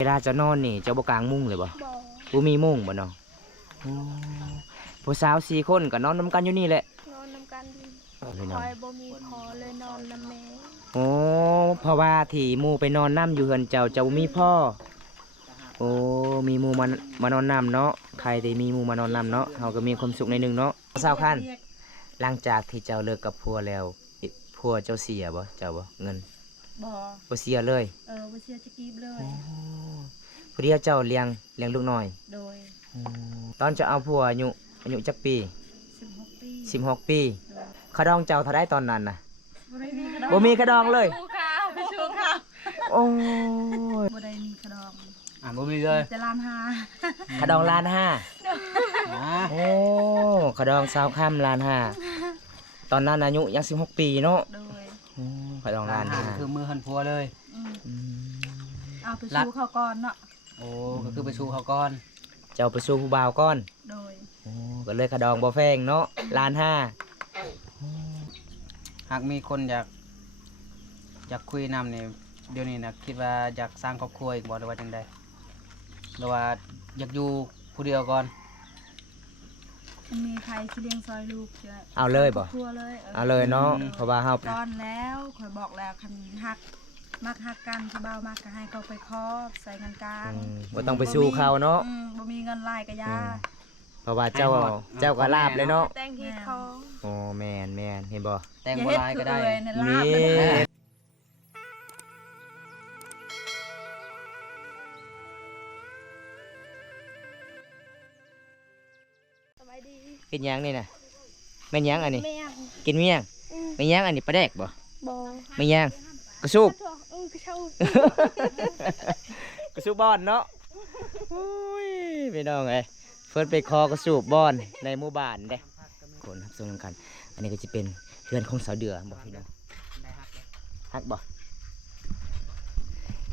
เวลาจะนอนนี่เจ้าบ่กางมุ้งเลยบ่ บ่ บ่มีมุ้งบ่เนาะผู้สาว4คนก็นอนนำกันอยู่นี่แหละนอนนำกันดิ เลย ค เนาะ อยบ่มีพอเลยนอนนำแม่ โอ้เพราะว่าที่หมู่ไปนอนน้ำอยู่เฮือนเจ้าบ่มีพ่อโอ้มีหมู่มานอนน้ำเนาะใครได้มีหมู่มานอนน้ำเนาะเฮาก็มีความสุขในหนึงเนาะสาวคันหลังจากที่เจ้าเลิกกับผัวแล้วผัวเจ้าเสียบ่เจ้าบ่เงิน บ่ บ่เสียเลย บ่เสียจะกีบเลย ผู้เดียวเจ้าเลี้ยงลูกน้อย โดย ตอนจะเอาผัวอายุจักปี 16 ปี 16 ปีเขาดองเจ้าเท่าได้ตอนนั้นน่ะ บ่ได้มีกระดอง บ่มีเขาดองเลย ชูข้าวชูข้าว โอ้ย บ่ได้มีกระดอง บ่มีเลย แต่ล้านห้า เขาดองล้านห้าโอ้เขาดองสาวค่ำล้านห้าตอนนั้นอายุยัง16 ปีเนาะ โดย เขาดองล้านห้า คือมือหันพัวเลย เอาไปชูเขาก่อนเนาะ โอ้ก็คือไปชูเขาก่อน เจ้าไปสู่ผู้บ่าวก่อน โดย ก็เลยเขาดองบ่แพงเนาะล้านห้า หากมีคนอยากคุยนำเนี่ยเดี๋ยวนี้นะคิดว่าอยากสร้างครอบครัวอีกบ่หรือว่าจังใดหรือว่าอยากอยู่ผู้เดียวก่อน มีใครสิเลี้ยงซอยลูกจะ เอาเลยบ่ ครัวเลย เอาเลยเนาะเพราะว่าเฮา ตอนแล้วข่อยบอกแล้วคันฮักมักฮักกันผู้บ่าวมักก็ให้เขาไปครอบใส่เงินกลาง บ่ต้องไปสู้เขาเนาะ บ่มีเงินรายก็ยา เพราะว่าเจ้าก็ลาบเลยเนาะ แต่งที่ท้อง โอ้แม่นเห็นบ่ แต่งบ่หลายก็ได้ อย่าเฮ็ดคือเอ่ยในลา นี่ บเลยนะ สบายดี กินหยังนี่น่ะแม่นหยังอันนี้ แม่ง กินเมี่ยงแม่นหยังอันนี้ปลาแดกบ่ บ่ แม่นหยังกระสูบ กระเช้าก ระสูบบอนเนาะโอ้ยพี่น้องเอ้ยเพิ่นไปคอกระสูบบอนในหมู่บ้านเด้คนรับชมกัน อันนี้ก็จะเป็นเพื่อนของสาวเดือบ่พี่น้องฮักบ่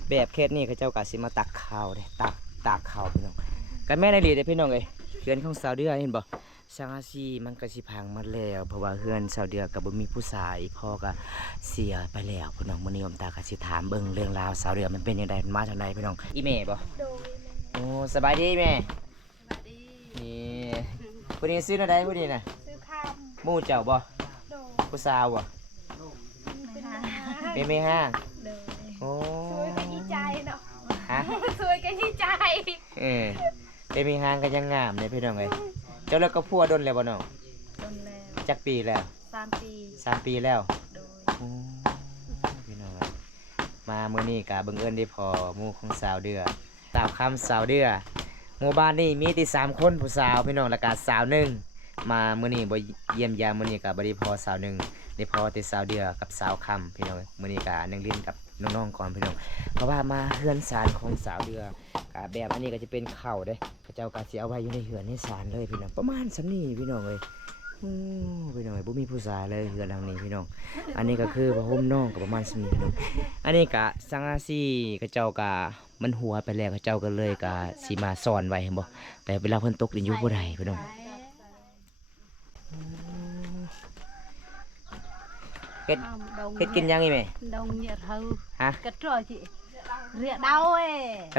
แบบเคสนี้เขาเจ้าก็สิมาตักข้าวเด้ตากข้าวพี่น้องกันแม่นอีหลีเด้พี่น้องเอ้ยเพื่อนของสาวเดือเห็นบ่สังอาซีมันก็สิพังหมดแล้วเพราะว่าเพื่อนสาวเดือก็บ่มีผู้ชายพ่อก็เสียไปแล้วพี่น้องมื้อนี้ผมตาก็สิถามเบิ่งเรื่องราวสาวเดือมันเป็นจังไดมันมาจังไดพี่น้องอีแม่บ่ โดย โอ้สบายดีแม่ สวัสดี นี่ผู้นี้ซื้ออะไรผู้นี้น่ะ ซื้อข้าว หมู่เจ้าบ่ โดย ผู้สาวบ่ เป็น หา เป็นแม่ห้าง เลย โอ้ สวยกันยี่ใจเนาะ ฮะ สวยกันยี่ใจ เออเป็นแม่ห้างก็ยังงามเลยพี่น้องเอ้ยเจ้าเลิกกับผัวดนแล้วบ่น้อง ต้นแล้ว จักปีแล้ว 3 ปี 3 ปีแล้ว โดย โอ้พี่น้องเอ้ยมามื้อนี้ก็บังเอิญได้พอหมู่ของสาวเดือสาวคำสาวเดือหมู่บ้านนี้มีแต่3คนผู้สาวพี่น้องแล้วก็สาวหนึ่งมามื้อนี้บ่เยี่ยมยามมื้อนี้ก็บ่ได้พอสาวหนึ่ง ได้พอแต่สาวเดือกับสาวคำพี่น้องมื้อนี้ก็นั่งเล่นกับน้องๆก่อนพี่น้องเพราะว่ามาเฮือนศาลของสาวเดือกะแบบอันนี้ก็จะเป็นข้าวเด้พระเจ้าก็สิเอาไว้อยู่ในเฮือนในศาลเลยพี่น้องประมาณส่ำนี้พี่น้องเอ้ยพี่น้องเอ้ยบ่มีผู้ชายเลยเฮือนหลังนี้พี่น้องอันนี้ก็คือพระห่มน้องก็ประมาณส่ำนี้พี่น้องอันนี้ก็สังกะสีกระเจ้าก็มันหัวไปแล้วกระเจ้าก็เลยก็สิมาซ่อนไว้เห็นบ่แต่เวลาเพิ่นตกดินอยู่บ่ได้พี่น้องเฮ็ด เฮ็ดกินยังอีแม่ đông nhiệt hư ฮะ cất rồi chị rịa đau ấy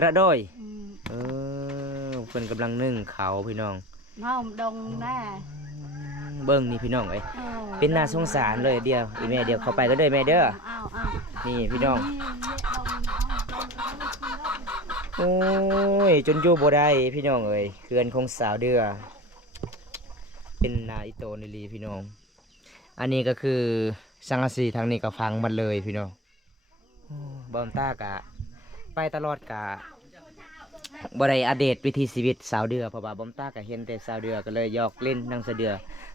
ระโดยเพิ่นกำลังนึ่งเขาวพี่น้อง không đông nè เบิ่งนี่พี่น้องเอ้ย Ờ, เป็นน่าสงสารเลยเดียวอีแม่เดียวเข้าไปก็เด้อแม่เด้อ ao ao นี่พี่น้อง โอ้ยจนอยู่บ่ได้พี่น้องเอ้ยเคือนของสาวเดือ เป็นนาอิโตนิลีพี่น้อง อันนี้ก็คือสังกะสีทางนี้ก็พังหมดเลยพี่น้องบอมต้ากะไปตลอดกะบ่ได้อัปเดตวิถีชีวิตสาวเดือเพราะว่าบอมต้ากะเห็นแต่สาวเดือก็เลยหยอกเล่นนั่งสาวเดือ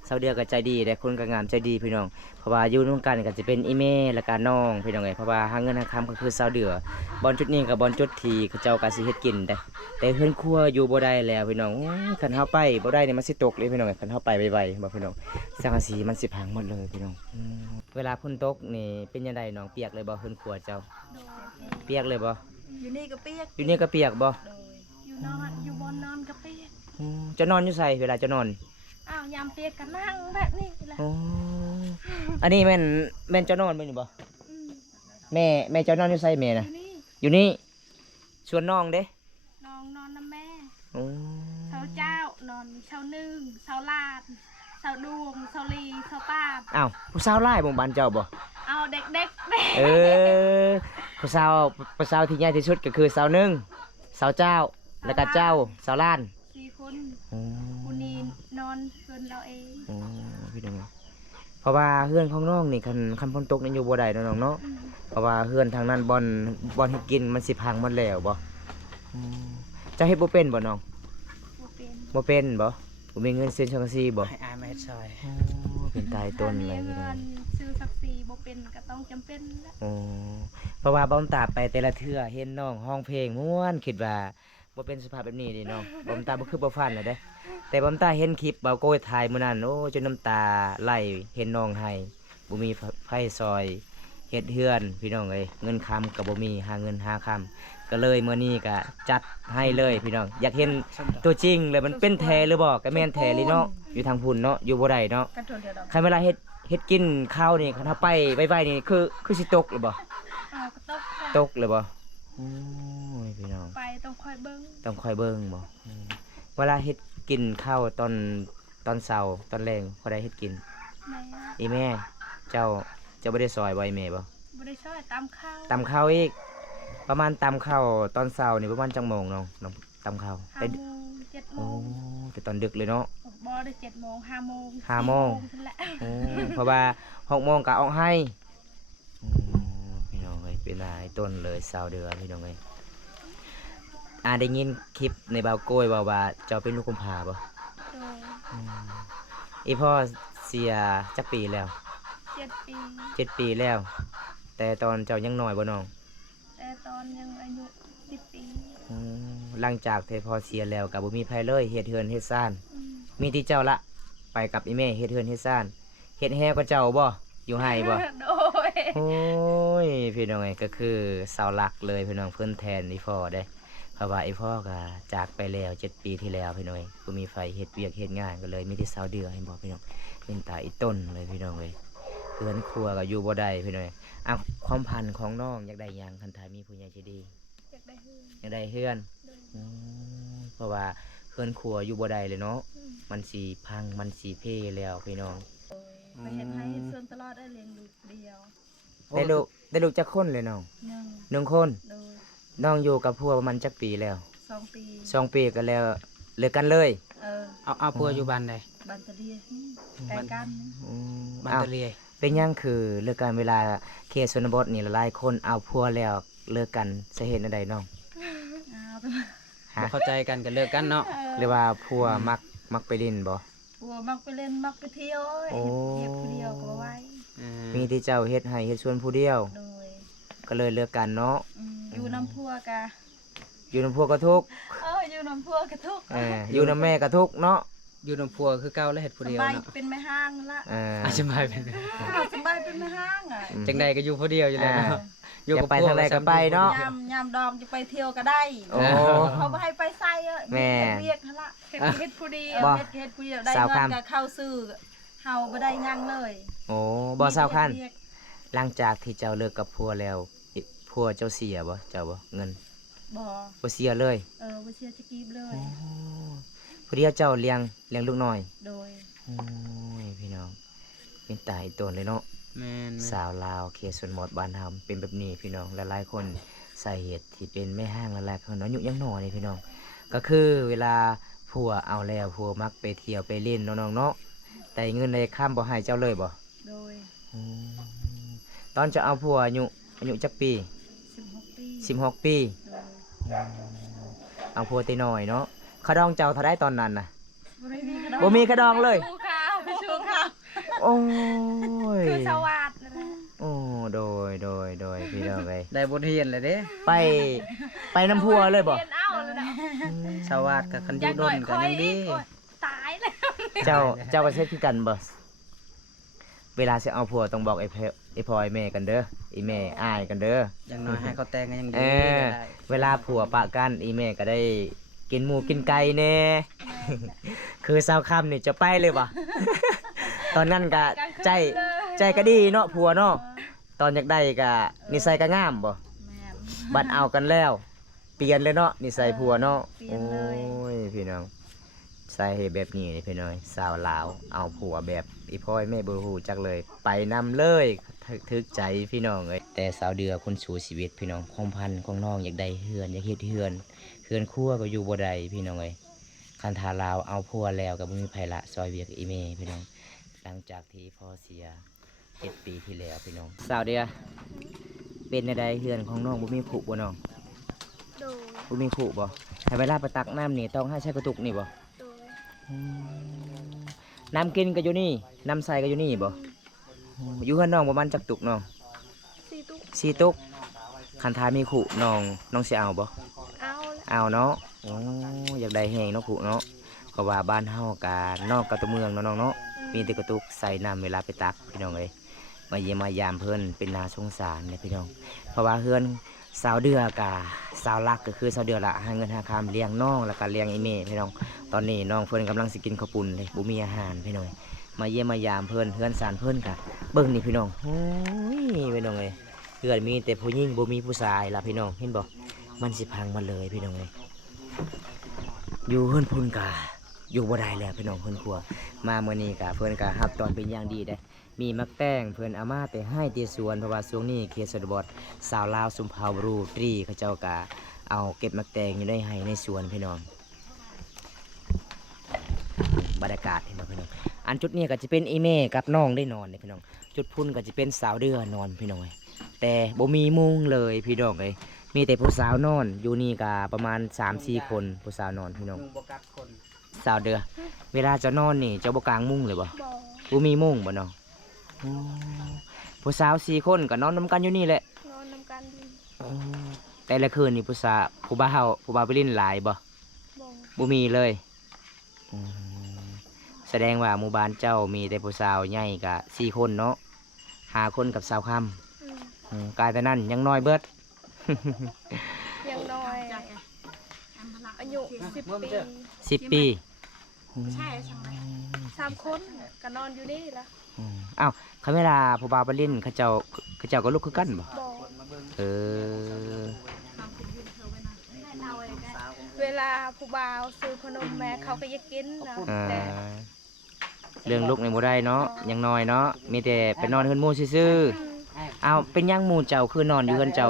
สาวเดือก็ใจดีแต่คนก็งามใจดีพี่น้องเพราะว่าอยู่ร่วมกันก็จะเป็นอีเมและก็น้องพี่น้องเอ้ยเพราะว่าหาเงินหาคำก็คือสาวเดือบอลจุดนี้กับบอลจุดที่เขาเจ้าก็สิเฮ็ดกินแต่เฮือนครัวอยู่บ่ได้แล้วพี่น้องโอ้ยคันเฮาไปบ่ได้นี่มันสิตกเลยพี่น้องเอ้ยคันเฮาไปไวๆบ่พี่น้องสังกะสีมันสิพังหมดเลยพี่น้องเวลาฝนตกนี่เป็นจังไดน้องเปียกเลยบ่เฮือนครัวเจ้าเปียกเลยบ่ อยู่นี่ก็เปียก อยู่นี่ก็เปียกบ่ โดยอยู่นอนอยู่บนนอนก็เปียก จะนอนอยู่ไสเวลาจะนอน อ้าวยามเปียกกันนั่งแบบนี้แหละ อ๋ออันนี้แม่นจะนอนบ่นี่บ่ อืม แม่จะนอนอยู่ไสแม่น่ะ นี่ อยู่นี่ ชวนน้องเด้ น้องนอนน้ำแม่ โอ้ เสาเจ้านอนเสาหนึ่งเสาลาดเสาดวงเสาลีเสาตาบ อ้าวผู้สาวหลายบ่บ้านเจ้าบ่ เอาเด็กๆเด็ก เออผู้สาวที่ใหญ่ที่สุดก็คือสาวหนึ่งสาวเจ้าแล้วก็เจ้าสาวล้าน 4 คน โอ้ ผู้นี้นอนเกินเราเอง โอ้พี่น้องเพราะว่าเฮือนของน้องนี่คันฝนตกนี่อยู่บ่ได้เนาะน้องเนาะเพราะว่าเฮือนทางนั้นบ่อนเฮ็ดกินมันสิพังหมดแล้วบ่อืมเจ้าเฮ็ดบ่เป็นบ่น้อง บ่เป็น บ่เป็นบ่บ่มีเงินซื้อชังซี่บ่ ให้อายมาเฮ็ดซอย โอ้เป็นตายต้นเลย ถ้ามี พี่น้ เงิ อง นซื้อสักสีบ่เป็นก็ต้องจำเป็นแล้ว โอ้เพราะว่าบ้อมตาไปแต่ละเทื่อเห็นน้องห้องเพลงม่วนคิดว่าบ่เป็นสภาพแบบนี้เดิน้องบ้อมตาบ่คือบ่ฟันเลยเด้แต่บ้อมตาเห็นคลิปเบาโก้ยถ่ายมื้อนั้นโอ้จนน้ำตาไหลเห็นน้องให้บ่มีไผซอยเฮ็ดเฮือนพี่น้องเอ้ยเงินค้ำก็บ่มีหาเงินหาค้ำก็เลยมื้อนี้ก็จัดให้เลยพี่น้องอยากเห็นตัวจริงเลยมันเป็นแท้หรือบ่ก็แม่นแท้เลยเนาะอยู่ทางพุ่นเนาะอยู่บ่ได้เนาะ กันโทนเดียวดอก ใครเวลาเฮ็ดกินข้าวนี่คันถ้าไปไวๆนี่คือสิตกหรือบ่ เอาก็ต้อง ตกเลยบ่โอ้ยพี่น้อง ไปต้องคอยเบิ่ง ต้องคอยเบิ่งบ่อืมเวลาเฮ็ดกินข้าวตอนเช้าตอนแลงพอได้เฮ็ดกิน แม่ อีแม่เจ้าบ่ได้ซอยบ่อีแม่บ่ บ่ได้ช่วยตามข้าว ตำข้าวอีกประมาณตำข้าวตอนเช้านี่ประมาณจังโมงน้องตำข้าว 5 แต่ โมง7 โม โอ้ ง แต่ตอนดึกเลยเนาะ บ่ได้7 โมง5 โมง ห้าโมง นั่นแหละ โอ้เพราะว่า6 โมงก็ออกให้โอ้พี่น้องเอ้ยเป็นนายต้นเลยสาวเดือพี่น้องเอ้ยได้ยินคลิปในบาวโก้ยว่าเจ้าเป็นลูกกุมภาบ่ โดย อีพ่อเสียจักปีแล้ว 7 ปี 7 ปีแล้ว แต่ตอนเจ้ายังน้อยบ่น้อง แต่ตอนยังอายุ10 ปี หลังจากที่พ่อเสียแล้วก็บ่มีไผเลยเฮ็ดเฮือนเฮ็ดซ่าน อืม มีที่เจ้าละไปกับอีแม่เฮ็ดเฮือนเฮ็ดซ่านเฮ็ดแฮกับเจ้าบ่อยู่ให้บ่ โดย โอ้ยพี่น้องเอ้ยก็คือเสาหลักเลยพี่น้องเพิ่นแทนอีพ่อได้เพราะว่าอีพ่อก็จากไปแล้ว7 ปีที่แล้วพี่น้องเอ้ยบ่มีไฟเฮ็ดเวียกเฮ็ดงานก็เลยมีที่สาวเดือให้บ่พี่น้องเป็นตาอีต้นเลยพี่น้องเอ้ยเฮือนครัวก็อยู่บ่ได้พี่น้องเอ้ยความพันของน้องอยากได้หยังคันถ้ามีผู้ใหญ่ใจดี อยากได้เฮือน อยากได้เฮือน โดย เพราะว่าเฮือนครัวอยู่บ่ได้เลยเนาะ อืม มันสิพังมันสิเพ่แล้วพี่น้อง ไปเห็นให้เฮ็ดส่วนตลอดได้เลี้ยงลูกเดียว ได้ลูกจักคนเลยน้อง หนึ่ง 1 คน โดย น้องอยู่กับพัวประมาณจักปีแล้ว 2 ปี 2 ปีก็แล้วเลิกกันเลย เอาพัวอยู่บ้านใด บันตะเดียไกลกัน บ้าน อ้าว ตะเลีย เป็นหยังคือเลิกกันเวลาเขตชนบทนี่หลายๆคนเอาพัวแล้วเลิกกันสาเหตุอันใดน้อง อ้าว ฮะ บ่เข้าใจกันก็เลิกกันเนาะ หรือว่าพัวมักไปเล่นบ่ ผัวมักไปเล่นมักไปเที่ยว โอ้ เฮ็ดผู้เดียวก็บ่ไหว้ มีที่เจ้าเฮ็ดให้เฮ็ดส่วนผู้เดียว โดย ก็เลยเลิกกันเนาะ อยู่น้ำพัวกะ อยู่นำพัวก็ทุกข์ อยู่น้ำพัวกะทุกข์ อยู่นำแม่ก็ทุกข์เนาะ อยู่นำพัวคือเก่าแล้วเฮ็ดผู้ ส เดียว บาย เนาะ เป็นแม่ห้างละ อาจจะมาเป็น สบายเป็นแม่ห้างอ่ะ จังใดก็อยู่ผู้เดียวอยู่แล้วเนาะ อยากไปทางใดก็ไปเนาะ ยามดอมจะไปเที่ยวก็ได้ โอ้ เขาบ่ให้ไปไสแม่ เรียกหั่นละ เฮ็ดผู้เดียว บ่ เฮ็ดผู้เดียวได้ สาว เงิน คำ ก็เข้าซื้อเฮาบ่ได้หยังเลย โอ้บ่เศร้าคัน เรียก หลังจากที่เจ้าเลิกกับพัวแล้วพัวเจ้าเสียบ่เจ้าบ่เงิน บ่ บ่เสียเลย บ่เสียจะกีบเลย ผู้เดียวเจ้าเลี้ยงลูกน้อย โดย โอ้ยพี่น้องเป็นตายตัวเลยเนาะ แม่น สาวลาวเขตชนบทบ้านเฮาเป็นแบบนี้พี่น้องหลายๆคนสาเหตุที่เป็นแม่ห้างหลายๆคนอายุยังน้อยนี่พี่น้องก็คือเวลาผัวเอาแล้วผัวมักไปเที่ยวไปเล่นเนาะน้องเนาะแต่เงินในข้ามบ่ให้เจ้าเลยบ่ โดย อืมตอนจะเอาผัวอายุจักปี 16 ปี 16 ปี โดย เอาผัวตีน้อยเนาะเขาดองเจ้าเท่าได้ตอนนั้นน่ะ บ่มีกระดองบ่มีเขาดองเลย ชูข้าว ชูค่ะ โอ้ย คือสวัสดนั่นแหละ โอ้โดยพี่น้องเอ้ย ได้บทเรียนเลยเด้ ไปน้ำพัวเลยบ่ เรียนเอาเลยนะ ชาวาดกับคันอ อยา ยู่ ก ด หน่อน ย กั คน อย ยังดี โอ๊ยตายแล้ว เจ้าก็เช็ดคือกันบ่เวลาสิเอาผัวต้องบอกไอ้พ่อไอ้แม่กันเด้อไอ้แม่อ้ายกันเด้อ อย่างน้อยให้เขาแต่งกันยังดี เออ ได้ เวลาผัวปะกันอีแม่ก็ได้กินหมูกินไก่แน่ คือเช้าค่ำนี่จะไปเลยบ่ ตอนนั้นก็ใจก็ดีเนาะผัวเนาะตอนอยากได้ก็นิสัยก็งามบ่ แม่น บัดเอากันแล้ว เปลี่ยนเลยเนาะนิสัยผัวเนาะ เปลี่ย โอ้ นเลย ยพี่น้องใส่ให้แบบนี้นี่พี่น้องสาวลาวเอาผัวแบบอีพ่อยแม่บ่ฮู้จักเลย ไปนำเลยทึกใจพี่น้องเอ้ยแต่สาวเดือคนสู่ชีวิตพี่น้องความพันของน้องอยากได้เฮือนอยากเฮ็ดเฮือนครัวก็อยู่บ่ได้พี่น้องเอ้ยคันทาลาวเอาผัวแล้วก็บ่มีไผละซอยเวียกอีเมพี่น้องหลังจากที่พ่อเสีย7 ปีที่แล้วพี่น้องสาวเดือเป็นจังไดเฮือนของน้องบ่มีผุบ่น้อง โดย บ่มีขู่บ่ให้เวลาไปตักน้ำนี่ต้องให้ใช้กระตุกนี่บ่ โดย น้ำกินก็อยู่นี่ น้ำใส่ก็อยู่นี่บ่อยู่เฮือนน้องประมาณจักตุกน้อง 4 ตุก 4 ตุกคันทามีขู่น้องสิเอาบ่ เอาละ เอาเนาะโอ้อยากได้แฮงเนาะขู่เนาะก็ว่าบ้านเฮากะนอกกับตัวเมืองเนาะน้องเนาะมีแต่กระตุกใส่น้ำเวลาไปตักพี่น้องเอ้ยมาเยี่ยมมายามเพิ่นเป็นนาสงสารเนี่ยพี่น้องเพราะว่าเฮือนสาวเดือกะสาวรักก็คือสาวเดือละหาเงินหาคำเลี้ยงน้องแล้วก็เลี้ยงอีเมพี่น้องตอนนี้น้องเพิ่นกำลังสิกินข้าวปุ้นเลยบ่มีอาหารพี่น้องมาเยี่ยมมายามเพิ่นเฮือนสารเพิ่นกะเบิ่งนี่พี่น้องโอ้ยพี่น้องเอ้ยเฮือนมีแต่ผู้หญิงบ่มีผู้ชายล่ะพี่น้องเห็นบ่มันสิพังมาเลยพี่น้องเอ้ยอยู่เฮือนพุ่นกะอยู่บ่ได้แล้วพี่น้องเพิ่นครัวมามื้อนี้กะเพิ่นกะรับตอนเป็นอย่างดีเด้มีมักแต้งเพิ่นเอามาแต่ให้ที่สวนเพราะว่าช่วงนี้เขตชนบทสาวลาวสุมเผารูตรีเขาเจ้ากะเอาเก็บมักแตงอยู่ในให้ในสวนพี่น้องบรรยากาศเห็นบ่พี่น้องอันจุดนี้ก็จะเป็นอีเม่กับน้องได้นอนเลยพี่น้องจุดพุ่นก็จะเป็นสาวเดือนอนพี่น้องเอ้ยแต่บ่มีมุงเลยพี่น้องเอ้ยมีแต่ผู้สาวนอนอยู่นี่ก็ประมาณ 3-4 คนผู้สาวนอนพี่น้อง มุงบ่กัดคน สาวเดือเวลาจะนอนนี่เจ้าบ่กลางมุงเลยบ่ บ่ บ่มีมุงบ่เนาะอ๋อผู้สาว4 คนก็นอนนำกันอยู่นี่แหละ นอนนำกันดี อ๋อแต่ละคืนนี่ผู้บ่าวไปเล่นหลายบ่ บ่ บ่มีเลยอืมแสดงว่าหมู่บ้านเจ้ามีแต่ผู้สาวใหญ่ก็4 คนเนาะ5 คนกับสาวค่ อืม ำกลายแต่นั้นยังน้อยเบิด ยังน้อย ใจแอมพลัก อายุ10 ปี 10 ปี ใช่ช่างไหม 3 คนก็นอนอยู่นี่ละ อ้าวเขาเวลาผู้บ่าวไปเล่นเขาเจ้าก็ลุกคือกันบ่ บ่ เออ เวลาผู้บ่าวซื้อขนมแม่เขาก็อยากกินนะ อ่า แต่ เรื่องลุกในบ่ได้เนาะยังน้อยเนาะมีแต่ไปนอนเฮือนหมู่ซื่อๆอ้าวเป็นหยังหมู่เจ้าคือนอนอยู่เฮือนเจ้า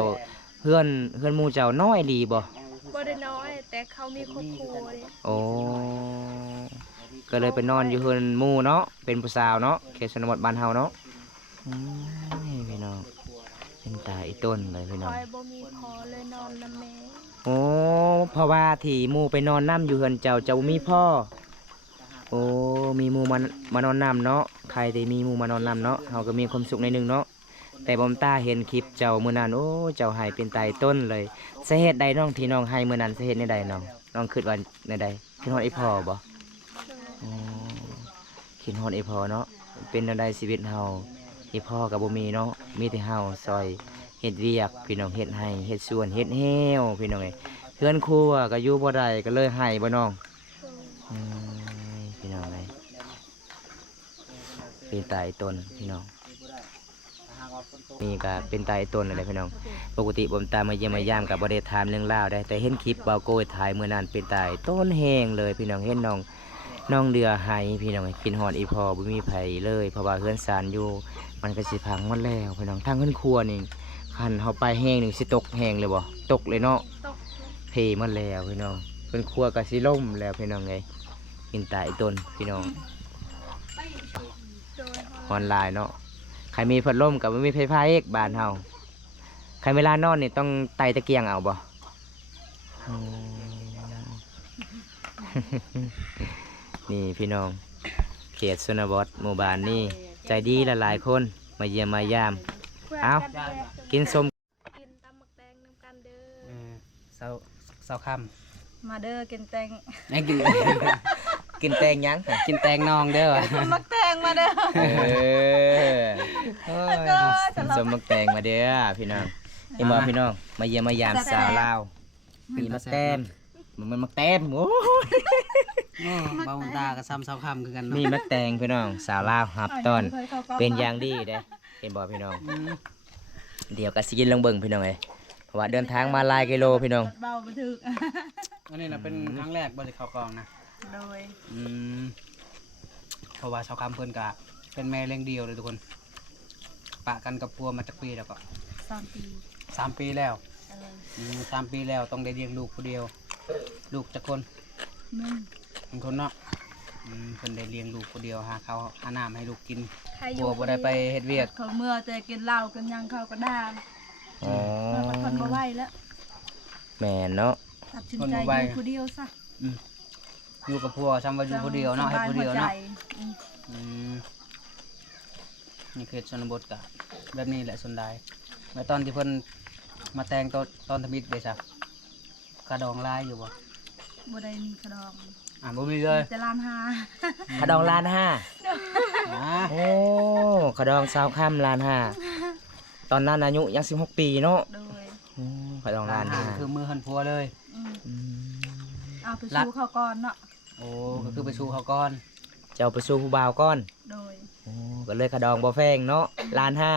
เฮือนหมู่เจ้าน้อยดีบ่ บ่ได้น้อย แต่เขามีครอบครัวเลย โอ้ก็เลยไปนอนอยู่เฮือนหมู่เนาะเป็นผู้สาวเนาะเขตชนบทบ้านเฮาเนาะพี่น้องเป็นตาอีต้นเลยพี่ ค น้อง อยบ่มีพอเลยนอนนำแม่ โอ้เพราะว่าที่หมู่ไปนอนน้ำอยู่เฮือนเจ้าบ่มีพ่อโอ้มีหมู่มานอนน้ำเนาะใครได้มีหมู่มานอนน้ำเนาะเฮาก็มีความสุขในหนึงเนาะแต่บอมตาเห็นคลิปเจ้ามื้อนั้นโอ้เจ้าให้เป็นตาอีต้นเลยสาเหตุใดน้องที่น้องให้มื้อนั้นสาเหตุในใดน้องคิดว่าในใดคิดฮอดอีพ่อบ่ อ๋อคิดฮอดไอ้พ่อเนาะเป็นจั่งใดชีวิตเฮาไอ้พ่อกับบ่มีเนาะมีแต่เฮาซอยเฮ็ดเวียกพี่น้องเฮ็ดให้เฮ็ดสวนเฮ็ดแฮวพี่น้องเอ้ยเพื่อนครัวก็อยู่บ่ได้ก็เลยให้บ่น้องอืมพี่น้องเอ้ยเป็นตายต้นพี่น้องนี่ก็เป็นตายต้นอะไรพี่น้องปกติผมตามมาเยี่ยมมายามกับบ่ได้ถามเรื่องราวได้แต่เห็นคลิปเบาโกยถ่ายมื้อนั้นเป็นตายต้นแห้งเลยพี่น้องเห็นน้องเดือไหพี่น้องกินหอดอีพอบ่มีไผเลยเพราะว่าเฮือนซานอยู่มันก็สิพังหมดแล้วพี่น้องทางเฮือนครัวนี่คันเฮาไปแห้งนี่สิตกแห้งเลยบ่ตกเลยเนาะ ตก เพหมดแล้วพี่น้องเฮือนครัวก็สิล่มแล้วพี่น้องเอ้ยกินตายต้นพี่น้อง โดย ออนไลน์เนาะใครมีพัดลมก็บ่มีไฟฟ้าอีกบ้านเฮาใครเวลานอนนี่ต้องไต่ตะเกียงเอาบ่อืม นี่พี่น้องเขตชนบทหมู่บ้านนี่ใจดีหลายๆคนมาเยี่ยมมายาม เอ้า กินส้ม กินตำหมักแตงนำกันเด้อ เศร้าค่ มาเด้อกินแตง ำให้กิน กินแตงยัง กินแตงนองเด้อ มักแตงมาเด้อ เออส้มมักแตงมาเด้อพี่น้องเอ็มบอพี่น้องมาเยี่ยมมายามสาวลาวมีมักแตมมันมักแตมโอ้ย เบาตากับซ้ำเศร้าค่ำคือกันเนาะ มีมักแตงพี่น้องสาวลาวหับต้นเป็นอย่างดีเด้เห็นบอพี่น้อง เดี๋ยวก็สิกินลงเบิ่งพี่น้องเอ้ยเพ ราะว่าเดินทางมาหลายกิโลพี่น้อง เบาไปถึก อันนี้นะเป็นครั้งแรกบ่ได้เข้ากองนะ โดย อืมเพราะว่าชาวคำเพิ่นกะเป็นแม่เลี้ยงเดียวเลยทุกคนปะกันกับพัวมาจากปีแล้วก็ 3 ปี 3 ปีแล้ว เออ 3 ปีแล้วต้องได้เลี้ยงลูกผู้เดียว ลูกจักคน นึ่ง เป็นคนเนาะเพิ่นได้เลี้ยงลูกผู้เดียวหาข้าวหาน้ำให้ลูกกิน ใครอ พั ยู่ วบ่ได้ไปเฮ็ดเวียก เขาเมื่อแต่กินเหล้ากันยังเขาก็ด่า อ๋อ เราก็ทนบ่ไหวแล้ว แม่นเนาะ ตัดสินใจอยู่ผู้เดียวซะ อยู่กับพัวซ้ำว่าอยู่ผู้เดียวเนาะให้ผู้เดียวเนาะ อืม อืมนี่คือชนบทกะแบบนี้แหละสนได้แล้วตอนที่เพิ่นมาแต่งตอนทมิตได้ซะกระดองลายอยู่บ่ บ่ได้มีกระดอง บ่มีเลย จะล้านหา ขะดองล้านห้า อ่า โอ้ขะดองสาวค่ำล้านห้าตอนนั้นอายุยัง16 ปีเนาะ โดย โอ้ขะดอง ร้า ล้าน น อาหา ห้าร คือมือหันพัวเลย อืม อืม เอาไปสู้เขาก่อนเนาะ โอ้ก็คือไปสู่เขาก่อน เจ้าไปสู่ผู้บ่าวก่อน โดย โอ้ก็เลยขะดองบ่แพงเนาะล้านห้า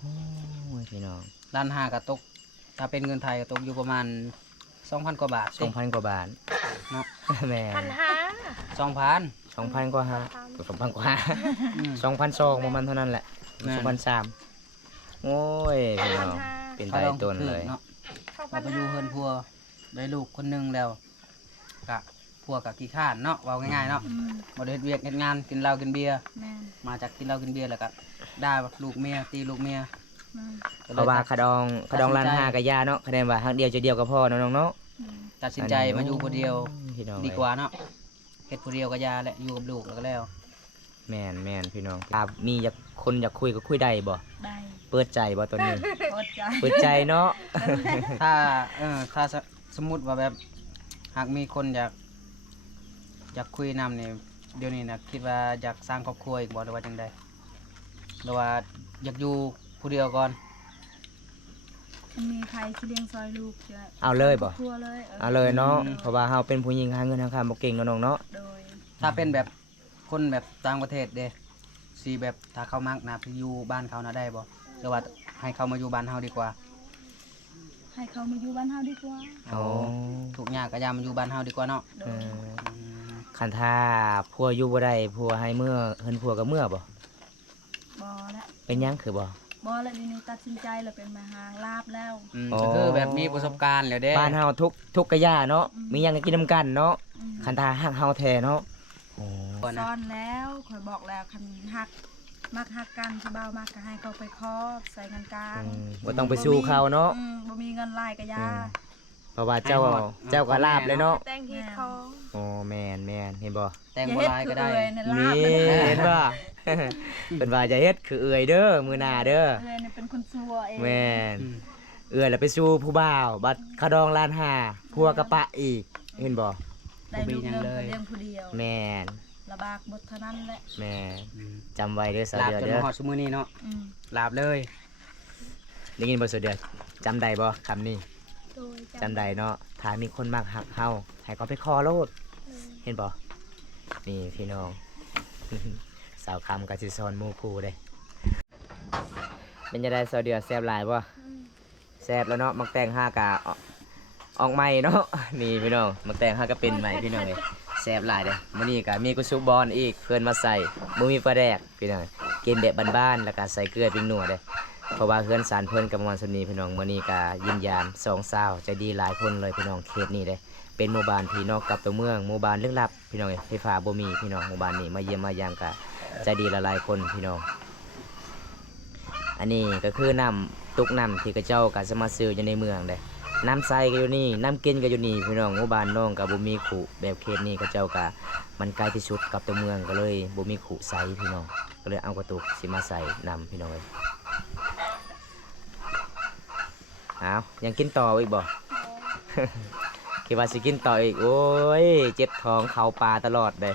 โอ้ยพี่น้อง ร้านหากระตก ถ้าเป็นเงินไทยก็ตกอยู่ประมาณ 2,000 กว่าบาท 2,000 กว่าบาท เนาะ แม่ 1,500 2,000 2,000 กว่าฮะ2,000 กว่า อืม 2,200ประมาณเท่านั้นแหละ แม่น 2,300โอ้ยพี่น้องเป็น เขา ตาย ลอง ต้น ถือ เลย เนาะเราไปอยู่เฮือนพัวได้ลูกคนหนึงแล้วกะพัวกะขี้ข้านเนาะเว้าง่ายๆเนาะ อืม บ่ได้เฮ็ดเวียกเฮ็ดงานกินเหล้ากินเบียร์ แม่น มาจากกินเหล้ากินเบียร์แล้วก็ด่าลูกเมียตีลูกเมีย แม่น ก็ลย เพราะว่าขะดองล้านห้ากับยาเนาะคะแนนว่าหักเดียวจะเดียวกับพ่อเนาะน้องเนาะ อืม ตัดสินใจมาอยู่ผู้เดียว พี่น้อง ดีกว่าเนาะเฮ็ดผู้เดียวก็ยาแหละอยู่กับลูกแล้วก็แล้ว แม่นพี่น้องมีอยากคนอยากคุยก็คุยได้บ่ ได้ เปิดใจบ่ตัวนี้ โคตรใจ เปิดใจเนาะ ถ้าสมมุติว่าแบบหากมีคนอยากคุยนำเนี่ยเดี๋ยวนี้นะคิดว่าอยากสร้างครอบครัวอีกบ่หรือว่าจังใดหรือว่าอยากอยู่ผู้เดียวก่อน มันมีใครที่เลี้ยงซอยลูกจะ เอาเลยบ่ ครอบครัวเลย เอาเลยเนาะเพราะว่าเฮาเป็นผู้หญิงหาเงินทางคำบ่เก่งเนาะน้องเนาะ โดย ถ้าเป็นแบบคนแบบต่างประเทศเด้สิแบบถ้าเขามักนะไปอยู่บ้านเขานะได้บ่หรือว่าให้เขามาอยู่บ้านเฮาดีกว่า ให้เขามาอยู่บ้านเฮาดีกว่า อ๋อ ทุกอย่างก็ยามมาอยู่บ้านเฮาดีกว่าเนาะ โด เอย อ อืม คันถ้าผัวอยู่บ่ได้ผัวให้เมื่อเฮินผัวก็เมื่อบ่ บ่แล้ว เป็นหยังคือบ่ บ่แล้วนี่นี่ตัดสินใจแล้วเป็นมาหางลาบแล้ว อ๋อ ก็คือแบบมีประสบการณ์แล้วเด้ บ้านเฮาทุกกะย่าเนาะมีหยังก็กินนํกันเนาะ อืม คันถ้าฮักเฮาแท้เนาะโอ้ ก่อนนะ ซ่อนแล้วคอยบอกแล้วคันฮักมักฮักกันที่เบามากก็ให้เขาไปครอบใส่เงินกลาง บ่ต้องไปสู้เขาเนาะ บ่มีเงินลายก็ยา เพราะว่าเจ้าก็ลาบเลยเนาะ แต่งที่ท้อง โอ้แม่นเห็นบ่ แต่ง อย่า โบ เฮ็ด ราณ คื ก็ อ ได้ เอ่ยในลา นี่ บ เห็นบ่ เป็นว่าจะเฮ็ดคือเอื่อยเด้อมือหน้าเด้อ เอ่ยนี่เป็นคนซัวเอง แม่น อืม เอื่อยแล้วไปสู้ผู้บ่าวบัดขะดองล้านห้าพัวกระปะอีกเห็นบ่ ได้ลูกเงินก็เลี้ยงผู้เดียว แม่น ลำบากหมดเท่านั้นแหละ แม่น อืม จำไว้เด้อสาว ลาบ เดือ จน เด้อ มาฮอดซุมื้อนี้เนาะ อืม ลาบเลย ได้ยินบ่สาวเดือจำได้บ่คำนี้ โดย จำได้เนาะถ้ามีคนมักหักเฮาให้เขาไปคอโลดเห็นบ่นี่พี่น้อง สาวคำกับสิสอนหมู่คู่เด้เป็นจะได้สาวเดือแซ่บหลายบ่แซ่บแล้วเนาะมักแตง5กะออกใหม่เนาะ นี่พี่น้องมักแตง5ก็เป็นใหม่พี่น้องเอ้ยแซ่บหลายเด้อมื้อนี้ก็มีกุซุปบอลอีกเพิ่นมาใส่บ่มีปลาแดกพี่น้องกินแบบบ้านๆแล้วก็ใส่เกลือปิ้งนัวเด้อเพราะว่าเพื่อนสารเพิ่นกับประมาณส่วนนี้พี่น้องมื้อนี้ก็ยินยาม2สาวใจดีหลายคนเลยพี่น้องเขตนี้เด้อเป็นหมู่บ้านพี่นอกกับตัวเมืองหมู่บ้านลึกลับพี่น้องเอ้ยไฟฟ้าบ่มีพี่น้องหมู่บ้านนี้มาเยี่ยมมายามก็ใจดีหลายๆคนพี่น้อง อันนี้ก็คือน้ำตุกน้ำที่กระเจ้าก็จะมาซื้ออยู่ในเมืองเด้น้ำใสก็อยู่นี่น้ำกินก็อยู่นี่พี่น้องหมู่บ้านน้องก็บ่มีขุแบบเขตนี้กระเจ้าก็มันไกลที่สุดกับตัวเมืองก็เลยบ่มีขุใสพี่น้องก็เลยเอากระตุกสิมาใส่น้ำพี่น้องเอ้ยเอายังกินต่ออีกบ่ คิดว่าสิกินต่ออีกโอ้ยเจ็บท้องเข้าปลาตลอดเลย